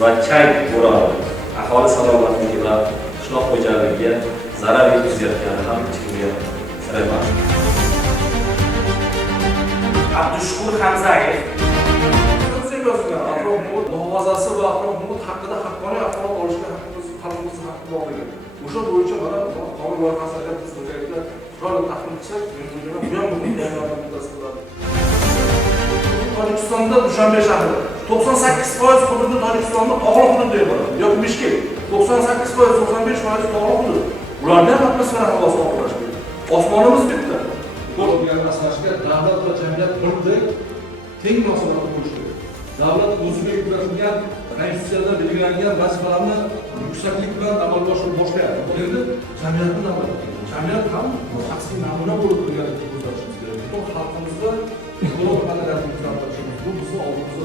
va chang bo'roni aholi salomatligi va qishloq xo'jaligiga zarar yetkazayotgani ham hech kimga sir emas. Abdushukur Hamzayev muhofazasi va atrof muhit haqida haqqoniy axborot olishga xalqimiz haqqi borligi. O'sha bo'yicha mana qonun loyihasida biz birgalikda qurol taqdim qilsak, bu ham Tojikistonda Dushanbe shahri 98% hududi Tojikistonda tog'li hudud deb bo'ladi. Yoki Bishkek 98%, 95% tog'li hudud. Ularda ham atmosfera havosi oqlash kerak. Osmonimiz bitta. Bo'lgan masalasiga davlat va jamiyat birdek teng munosabat bo'lishi kerak. Davlat o'ziga yuklatilgan konstitutsiyada belgilangan vazifalarni yuksaklik bilan amalga oshirib boshlayapti. Endi jamiyatni davlat, jamiyat ham shaxsiy namuna bo'lib turganligini ko'rsatishimiz kerak. Butun xalqimizda to'liq madaniyatni ko'rsatishimiz bu bizni oldimizda